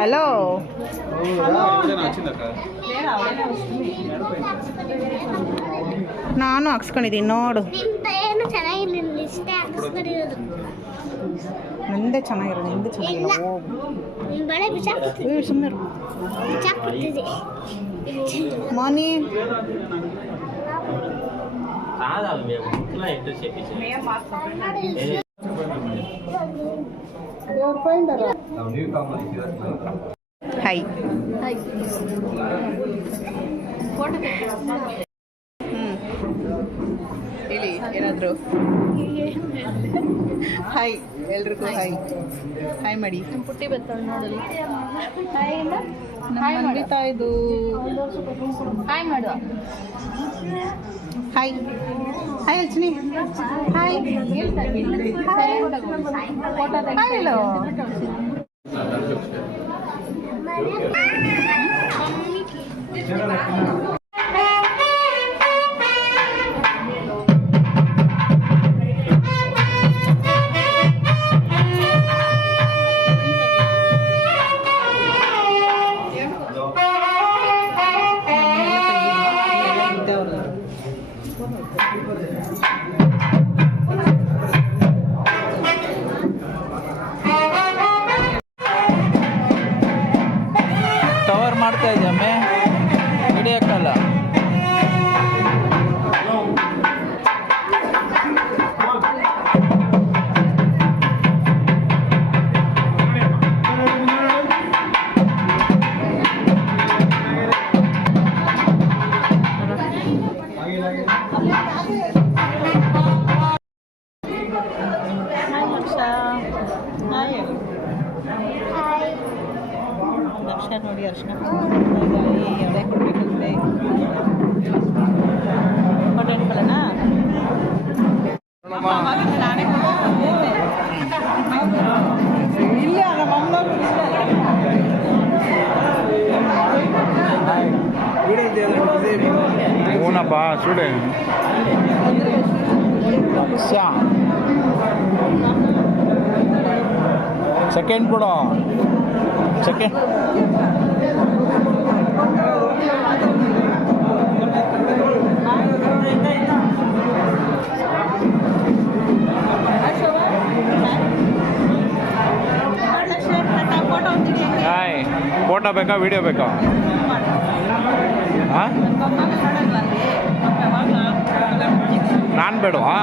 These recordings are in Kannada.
ಹಲೋ ನಾನು ಹಾಕ್ಸ್ಕೊಂಡಿದ್ದೀನಿ ನೋಡು. ನಂದೇ ಚೆನ್ನಾಗಿರೋ ನಿಂದೆ ಚೆನ್ನಾಗಿಲ್ಲ. ಹೋಗು ಸುಮ್ಮನೆ ಮನಿ ಹಾಯ್ ಹೇಳಿ ಏನಾದರೂ. ಹಾಯ್ ಎಲ್ರಿಗೂ ಹಾಯ್ ಹಾಯ್ ಮಾಡಿ. ಪುಟ್ಟಿ ಬರ್ತಾಳೆ ನೋಡಲಿ. ಹಾಯ್ ನಡೀತಾ ಇದು. ಹಾಯ್ ಮಾಡು. ಹಾಯ್ ಹಾಯ್ ಅಲ್ಚಿನಿ. ಹಾಯ್ ಹಾಯ್ ಹೇಳು. ಕವರ್ ಮಾಡ್ತಾ ಇದ್ದಮ್ಮೆ ಹಿಡಿಯೋಕ್ಕಲ್ಲ. ದರ್ಶನ ನೋಡಿ ಅರ್ಶನ ಎಡೆ ಕೊಡ್ಬೇಕಂದ್ರೆ ಫೋಟೋ ಇಟ್ಕೊಳ್ಳೋಣ. ನಾನೇ ಇಲ್ಲ ನಮ್ಮ ಹೂನಪ್ಪ ಸುಡೆ ಸೆಕೆಂಡ್ ಕೊಡು. Second hi. ಫೋಟೋ ಬೇಕಾ ವಿಡಿಯೋ ಬೇಕಾ? ಹಾಂ ನಾನು ಬೇಡವಾ?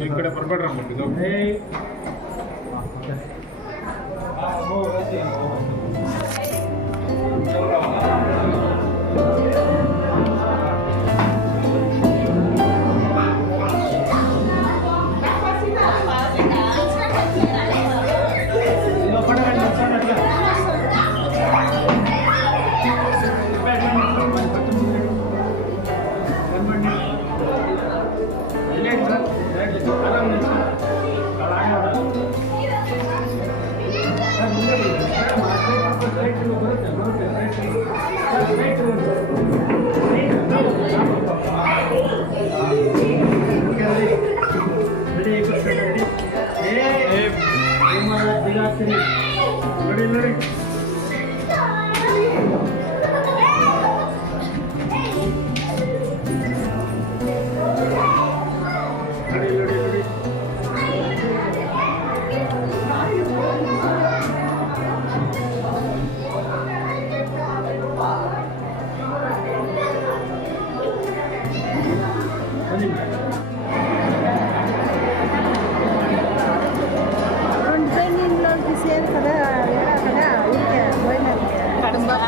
ಈ ಕಡೆ ಬರ್ಬೇಡ್ರ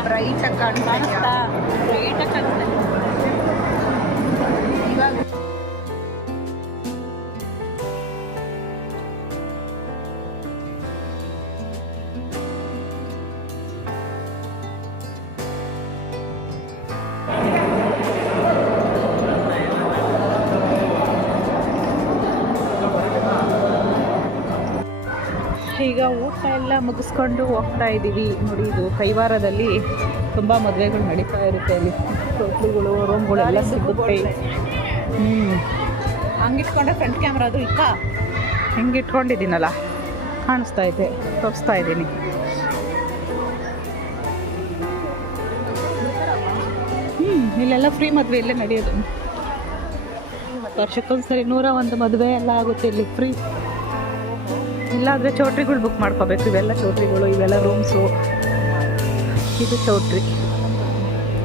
ಬ್ರೈಟಾಗಿ ಕಾಣಿಸ್ತಾ ಬ್ರೈಟಾಗಿ ಕಾಣಿಸ್ತಾ ಇವಾಗ ಈಗ ಊಟ ಎಲ್ಲ ಮುಗಿಸ್ಕೊಂಡು ಹೋಗ್ತಾ ಇದ್ದೀವಿ. ನೋಡಿ, ಇದು ಕೈವಾರದಲ್ಲಿ ತುಂಬ ಮದುವೆಗಳು ನಡೀತಾ ಇರುತ್ತೆ. ಇಲ್ಲಿ ಹೋಟ್ಲುಗಳು, ರೂಮ್ಗಳೆಲ್ಲ ಸಿಗುತ್ತೆ. ಹಂಗಿಟ್ಕೊಂಡೆ ಫ್ರಂಟ್ ಕ್ಯಾಮ್ರಾ ಅದು ಇಕ್ಕ ಹೆಂಗೆ ಇಟ್ಕೊಂಡಿದ್ದೀನಲ್ಲ, ಕಾಣಿಸ್ತಾ ಇದೆ, ತೋರಿಸ್ತಾ ಇದ್ದೀನಿ. ಇಲ್ಲೆಲ್ಲ ಫ್ರೀ ಮದುವೆ ಇಲ್ಲೇ ನಡೆಯೋದು. ವರ್ಷಕ್ಕೊಂದ್ಸರಿ 101 ಮದುವೆ ಎಲ್ಲ ಆಗುತ್ತೆ ಇಲ್ಲಿ ಫ್ರೀ. ಇಲ್ಲಾಂದರೆ ಚೌಟ್ರಿಗಳು ಬುಕ್ ಮಾಡ್ಕೋಬೇಕು. ಇವೆಲ್ಲ ಚೌಟ್ರಿಗಳು, ಇವೆಲ್ಲ ರೂಮ್ಸು. ಇದು ಚೌಟ್ರಿ,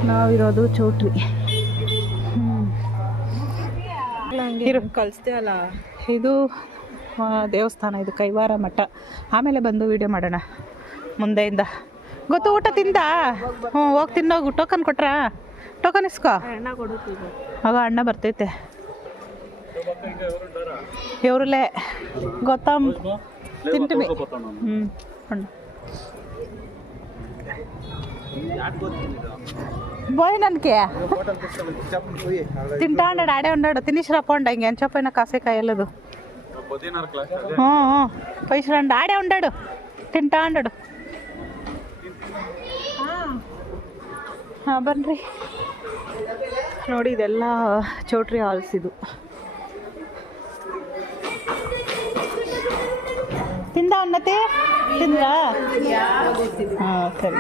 ನಾವಿರೋದು ಚೌಟ್ರಿ. ಕಳಿಸ್ದೆ ಅಲ್ಲ, ಇದು ದೇವಸ್ಥಾನ, ಇದು ಕೈವಾರ ಮಠ. ಆಮೇಲೆ ಬಂದು ವಿಡಿಯೋ ಮಾಡೋಣ ಮುಂದೆಯಿಂದ. ಗೊತ್ತು, ಊಟ ತಿಂದ? ಹ್ಞೂ, ಹೋಗಿ ತಿನ್ನೋಗು. ಟೋಕನ್ ಕೊಟ್ರಾ? ಟೋಕನ್ ಇಸ್ಕೋ. ಆಗ ಅಣ್ಣ ಬರ್ತೈತೆ. ఎవరులే గొత్తం తింటిమి. పోయి నన్నుకి తింటా అన్నాడు, ఆడే ఉన్నాడు. తినేసిరా పోండి, ఇంకేం చెప్పైనా కాసేక వెళ్ళదు. పోయిసిరండి, ఆడే ఉన్నాడు, తింటా అన్నాడు. ಬನ್ನಿರಿ. ನೋಡಿ, ಇದೆಲ್ಲ ಚೌಟ್ರಿ ಹಾಲ್ಸ್. ಇದು ತಿಂದ ಉನ್ನತಿ? ತಿಂದ್ರಾ? ಹಾಂ, ಸರಿ.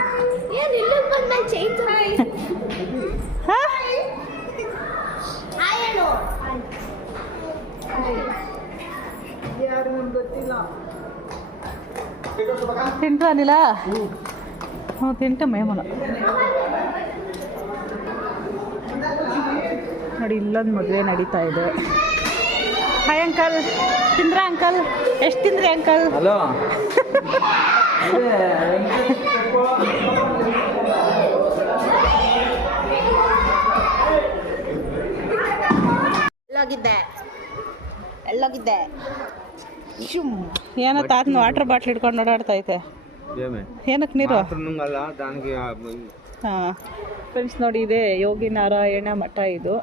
ತಿಂಟ್ರಾ ಅನಿಲ? ಹ್ಞೂ, ತಿಂಟ ಮೇಮನ. ನೋಡಿ, ಇಲ್ಲೊಂದು ಮದುವೆ ನಡೀತಾ ಇದೆ. ಹಾಯ್ ಅಂಕಲ್, ತಿಂದ್ರಾ ಅಂಕಲ್? ಎಷ್ಟು ತಿಂದ್ರಿ ಅಂಕಲ್? ಹಲೋ. ಎಲ್ಲೋಗಿದ್ದೆ? ಏನೋ ತಾತನ ವಾಟರ್ ಬಾಟ್ಲ್ ಹಿಡ್ಕೊಂಡು ಓಡಾಡ್ತೈತೆ. ಏನಕ್ಕೆ ನೀರು? ಹಾಂ ಫ್ರೆಂಡ್ಸ್, ನೋಡಿ, ಇದೆ ಯೋಗಿ ನಾರಾಯಣ ಮಠ. ಇದು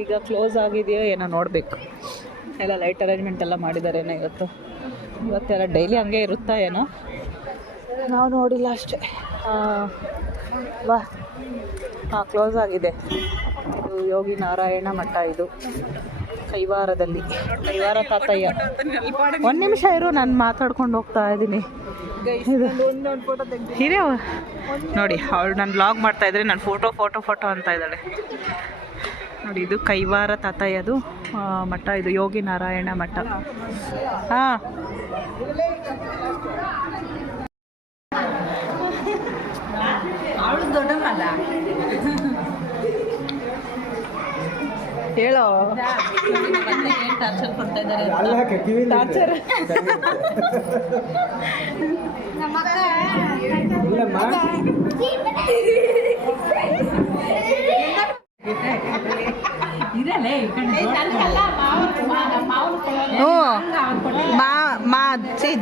ಈಗ ಕ್ಲೋಸ್ ಆಗಿದೆಯೋ ಏನೋ ನೋಡಬೇಕು. ಎಲ್ಲ ಲೈಟ್ ಅರೇಂಜ್ಮೆಂಟ್ ಎಲ್ಲ ಮಾಡಿದ್ದಾರೆ ಏನೋ ಇವತ್ತೆಲ್ಲ ಡೈಲಿ ಹಂಗೆ ಇರುತ್ತಾ ಏನೋ, ನಾವು ನೋಡಿಲ್ಲ ಅಷ್ಟೇ. ಹಾಂ, ಕ್ಲೋಸ್ ಆಗಿದೆ. ಇದು ಯೋಗಿ ನಾರಾಯಣ ಮಠ. ಇದು ಕೈವಾರದಲ್ಲಿ, ಕೈವಾರ ತಾತಯ್ಯ. 1 ನಿಮಿಷ ಇರು, ನಾನು ಮಾತಾಡ್ಕೊಂಡು ಹೋಗ್ತಾ ಇದ್ದೀನಿ. ಹಿರಿಯ ನೋಡಿ, ಅವಳು ನಾನು ವ್ಲಾಗ್ ಮಾಡ್ತಾ ಇದ್ರೆ ನಾನು ಫೋಟೋ ಅಂತ ಇದ್ದಾಳೆ ನೋಡಿ. ಇದು ಕೈವಾರ ತಾತಯ್ಯದು ಮಠ. ಇದು ಯೋಗಿ ನಾರಾಯಣ ಮಠ. ಹಾಂ, ಅವಳು ದೊಡ್ಡವಲ್ಲ ಹೇಳೋ. ಟಾರ್ಚರ್ ಕೊಡ್ತಾ ಇದ್ದಾರೆ. ಟಾರ್ಚರ್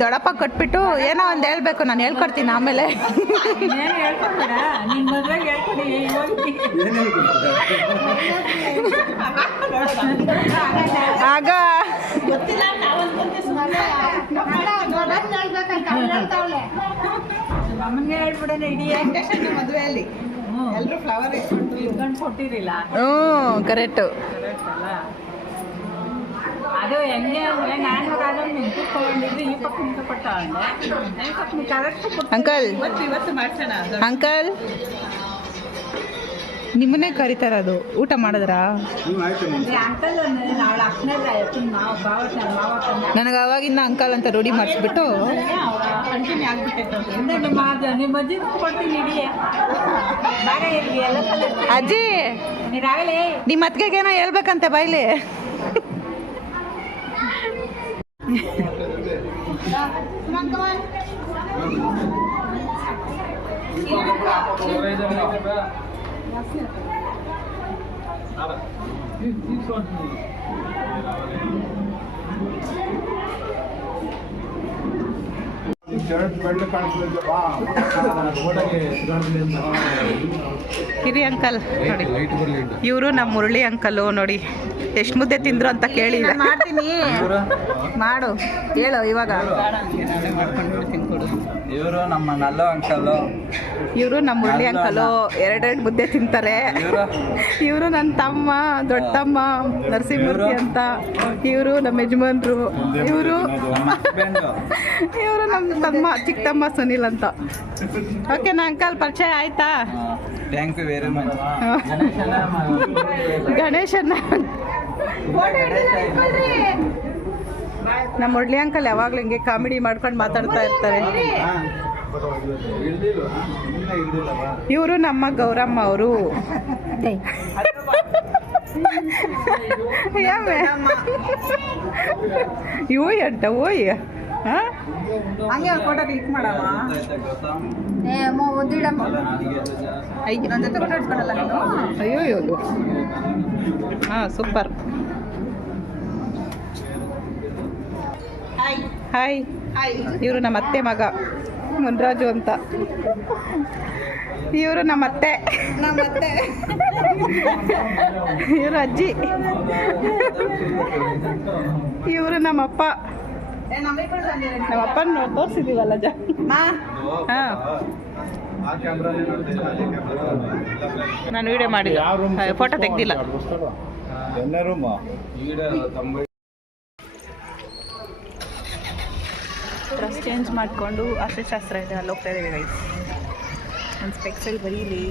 ದೊಡ್ಡಪ್ಪ ಕೊಟ್ಬಿಟ್ಟು ಏನೋ ಒಂದು ಹೇಳ್ಬೇಕು. ನಾನು ಹೇಳ್ಕೊಡ್ತೀನಿ ಆಮೇಲೆ. ಆಗ ಮದುವೆಯಲ್ಲಿ ಎಲ್ಲರೂ ಫ್ಲವರ್ ಇಟ್ಕೊಂಡು ಕೊಟ್ಟಿರಲಿಲ್ಲ. ಕರೆಕ್ಟು. ಅದು ಹೆಂಗೆ ಅಂದರೆ ನಾನು ಅದನ್ನು ನಿಂತ್ಕೊಂಡಿದ್ರೆ ಈ ಪಕ್ಕ ನಿಂತ್ಕೊಟ್ಟೆ. ಅಂಕಲ್, ಇವತ್ತು ಮಾಡ್ಸೋಣ ಅಂಕಲ್. ನಿಮ್ಮನ್ನೇ ಕರೀತಾರ, ಅದು ಊಟ ಮಾಡಿದ್ರಾ? ನನಗೆ ಅವಾಗಿಂದ ಅಂಕಲ್ ಅಂತ ರೂಢಿ ಮಾಡಿಸ್ಬಿಟ್ಟು ಅಜ್ಜಿ, ನಿಮ್ಮ ಅತ್ತಿಗೆಗೇನೋ ಹೇಳ್ಬೇಕಂತೆ ಬಾಯ್ಲಿ. ಹಿರಿ ಅಂಕಲ್ ನೋಡಿ, ಇವರು ನಮ್ಮ ಮುರಳಿ ಅಂಕಲು ನೋಡಿ. ಎಷ್ಟು ಮುದ್ದೆ ತಿಂದ್ರು ಅಂತ ಕೇಳಿ ಈಗ. ಮಾಡ್ತೀನಿ ಮಾಡು ಹೇಳು ಇವಾಗ. ಇವರು ನಮ್ಮ ನಲ್ಲು ಅಂಕಲು. ಇವರು ನಮ್ಮ ಮುರಳಿ ಅಂಕಲು 2 ಮುದ್ದೆ ತಿಂತಾರೆ. ಇವರು ನನ್ನ ತಮ್ಮ, ದೊಡ್ಡ ತಮ್ಮ ನರಸಿಂಹಮೂರ್ತಿ ಅಂತ. ಇವರು ನಮ್ಮ ಯಜಮಾನ್ರು. ಇವರು ನಮ್ಮ ತಮ್ಮ, ಚಿಕ್ಕ ತಮ್ಮ ಸುನಿಲ್ ಅಂತ. ಓಕೆನಾ ಅಂಕಲ್, ಪರಿಚಯ ಆಯ್ತಾ? Thank you very much. ಗಣೇಶನ್ನ ನಮ್ಮ ಮುರಳಿ ಅಂಕಲ್ ಯಾವಾಗಲೂ ಹಿಂಗೆ ಕಾಮಿಡಿ ಮಾಡ್ಕೊಂಡು ಮಾತಾಡ್ತಾ ಇರ್ತಾರೆ. ಇವರು ನಮ್ಮ ಗೌರಮ್ಮ ಅವರು. ಓಯ್ ಅಂಟ ಓಯ್. ಹಂಗೆ ಒಂದು ಫೋಟೋ ಕ್ಲಿಕ್ ಮಾಡಮ್ಮ. ಒದ್ದಿಡಮ್ಮ. ನನ್ನ ಜೊತೆ ಫೋಟೋ ಇಟ್ಕೊಳಲ್ಲ ನೀನು? ಅಯ್ಯೋ ಹಾಂ ಸೂಪರ್. ಹಾಯ್. ಇವರು ನಮ್ಮ ಅತ್ತೆ ಮಗ ಮುನ್ರಾಜು ಅಂತ. ಇವರು ನಮ್ಮ ಅತ್ತೆ. ಇವರು ಅಜ್ಜಿ. ಇವರು ನಮ್ಮಪ್ಪ. ನಮ್ಮಪ್ಪನ ತೋರಿಸಿದೀವಲ್ಲ ಹಾಂ. ನಾನು ವಿಡಿಯೋ ಮಾಡಿಲ್ಲ, ಫೋಟೋ ತೆಗ್ದಿಲ್ಲ. ಡ್ರೆಸ್ ಚೇಂಜ್ ಮಾಡಿಕೊಂಡು ಅರ್ಥಶಾಸ್ತ್ರ ಇದೆ, ಅಲ್ಲಿ ಹೋಗ್ತಾ ಇದ್ದೀವಿ ಗೈಸ್. ಒಂದು ಸ್ಪೆಕ್ಸಲ್ಲಿ ಬರೀಲಿ.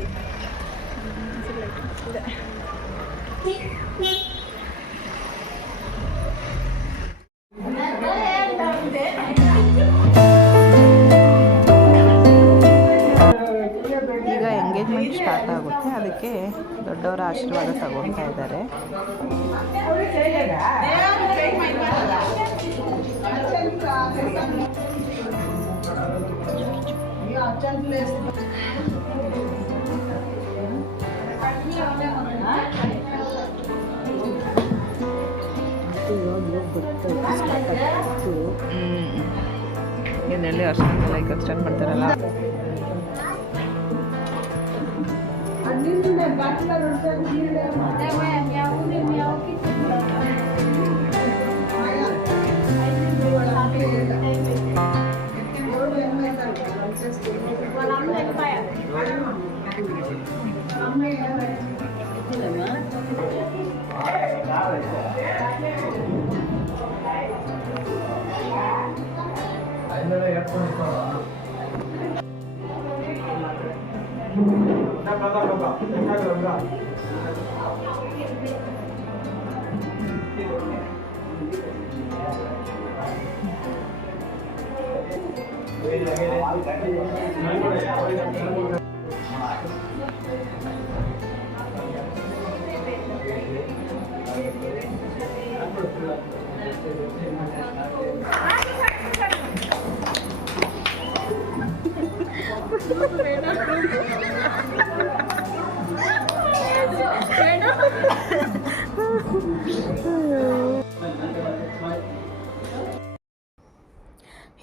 ಈಗ ಎಂಗೇಜ್ಮೆಂಟ್ ಸ್ಟಾರ್ಟ್ ಆಗುತ್ತೆ, ಅದಕ್ಕೆ ದೊಡ್ಡವರ ಆಶೀರ್ವಾದ ತಗೊಳ್ತಾ ಇದ್ದಾರೆ. ಇದನ್ನೆಲ್ಲಿ ಅಷ್ಟೊಂದೆಲ್ಲ ಈಗ ಸ್ಟಾರ್ಟ್ ಮಾಡ್ತಾರಲ್ಲ.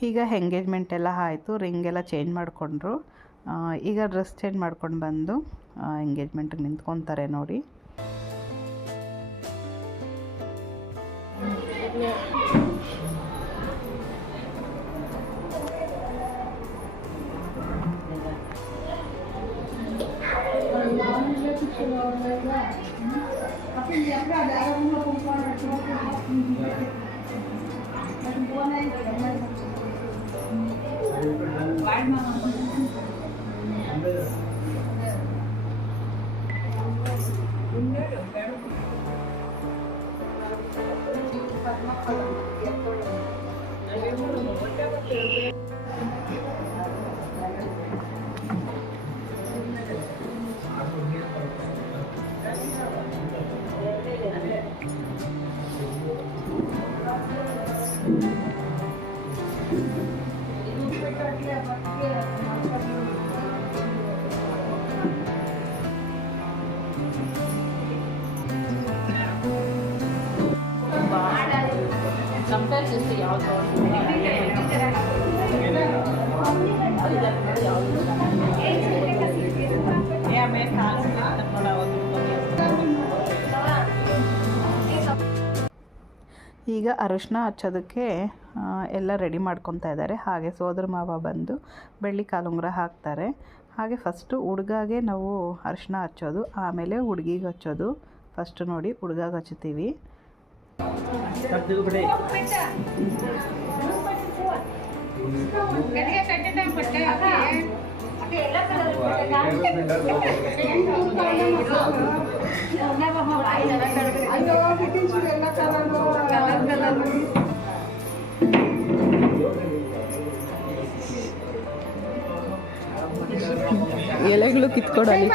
ಈಗ ಎಂಗೇಜ್ಮೆಂಟ್ ಎಲ್ಲ ಆಯಿತು, ರಿಂಗೆಲ್ಲ ಚೇಂಜ್ ಮಾಡಿಕೊಂಡ್ರು. ಈಗ ಡ್ರೆಸ್ ಚೇಂಜ್ ಮಾಡ್ಕೊಂಡು ಬಂದು ಎಂಗೇಜ್ಮೆಂಟಿಗೆ ನಿಂತ್ಕೊತಾರೆ ನೋಡಿ. Sometimes it's the outdoor. Yeah, ಈಗ ಅರಿಶಿನ ಹಚ್ಚೋದಕ್ಕೆ ಎಲ್ಲ ರೆಡಿ ಮಾಡ್ಕೊತಾ ಇದ್ದಾರೆ. ಹಾಗೆ ಸೋದರ ಮಾವ ಬಂದು ಬೆಳ್ಳಿ ಕಾಲುಂಗುರ ಹಾಕ್ತಾರೆ. ಹಾಗೆ ಫಸ್ಟು ಹುಡುಗಾಗೆ ನಾವು ಅರಿಶಿನ ಹಚ್ಚೋದು, ಆಮೇಲೆ ಹುಡುಗಿಗೆ ಹಚ್ಚೋದು. ಫಸ್ಟು ನೋಡಿ ಹುಡುಗಾಗೆ ಹಚ್ಚುತ್ತೀವಿ. ಎಲೆಗಳು ಕಿತ್ಕೊಡಲಿ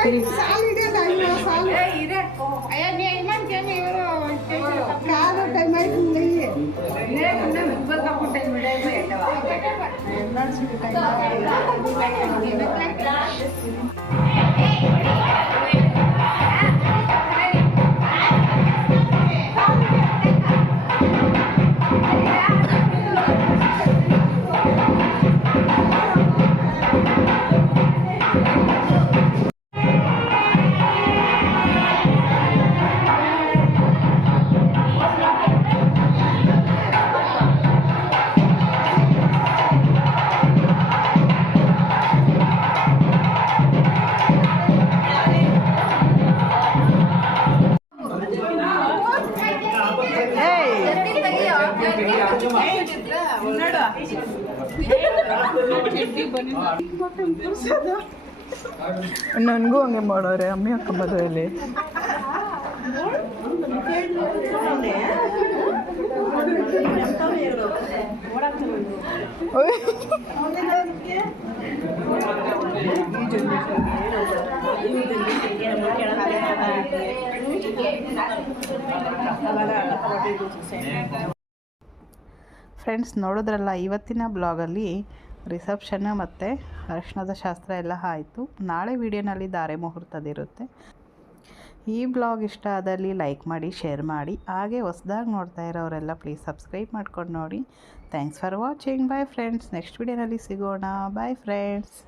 ನನಗೂ ಹಂಗೆ ಮಾಡೋರೆ ಅಮ್ಮಿ ಅಕ್ಕ ಮದುವೆಯಲ್ಲಿ. ಫ್ರೆಂಡ್ಸ್, ನೋಡಿದ್ರಲ್ಲ ಇವತ್ತಿನ ಬ್ಲಾಗಲ್ಲಿ ರಿಸೆಪ್ಷನ್ ಮತ್ತು ಅರಿಶಿಣದ ಶಾಸ್ತ್ರ ಎಲ್ಲ ಆಯಿತು. ನಾಳೆ ವಿಡಿಯೋನಲ್ಲಿ ಧಾರೆ ಮುಹೂರ್ತದಿರುತ್ತೆ. ಈ ಬ್ಲಾಗ್ ಇಷ್ಟ ಆದಲ್ಲಿ ಲೈಕ್ ಮಾಡಿ, ಶೇರ್ ಮಾಡಿ. ಹಾಗೆ ಹೊಸದಾಗಿ ನೋಡ್ತಾ ಇರೋರೆಲ್ಲ ಪ್ಲೀಸ್ ಸಬ್ಸ್ಕ್ರೈಬ್ ಮಾಡ್ಕೊಂಡು ನೋಡಿ. Thanks for watching. Bye friends. Next ವಿಡಿಯೋನಲ್ಲಿ ಸಿಗೋಣ. Bye friends.